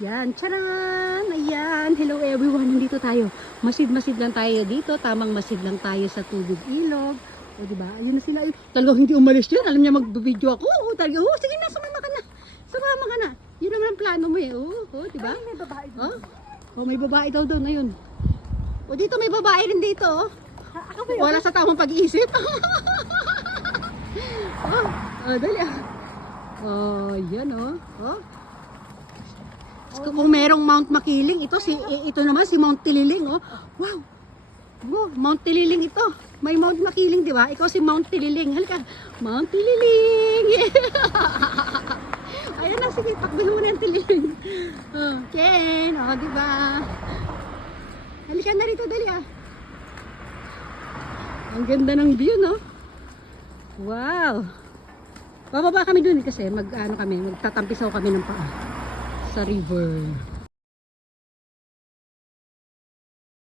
Yan, charan! Ayan, hello everyone, nandito tayo. Masid-masid lang tayo dito, tamang masid lang tayo sa tubig ilog. O diba, ayun na sila. Talagang hindi umalis yun, alam niya mag-video ako. O talaga, sige na, sumama ka na. Sumama ka na. Yun naman ang plano mo eh. Diba? Ay, may babae doon. May babae daw doon, ayun. O dito may babae rin dito, Ako ba yun? Wala sa tamang pag-iisip. Dali yan Kung merong Mount Makiling, ito naman si Mount Tililing, Wow. Mount Tililing ito. May Mount Makiling, di ba? Ikaw si Mount Tililing. Halika. Mount Tililing. Ayan na, sige, takbuhin mo na yung Tililing. Ken, di ba? Halika na rito, dali Ang ganda ng view, no? Wow. Bababa kami dun kasi magtatampisaw kami ng paa sa river.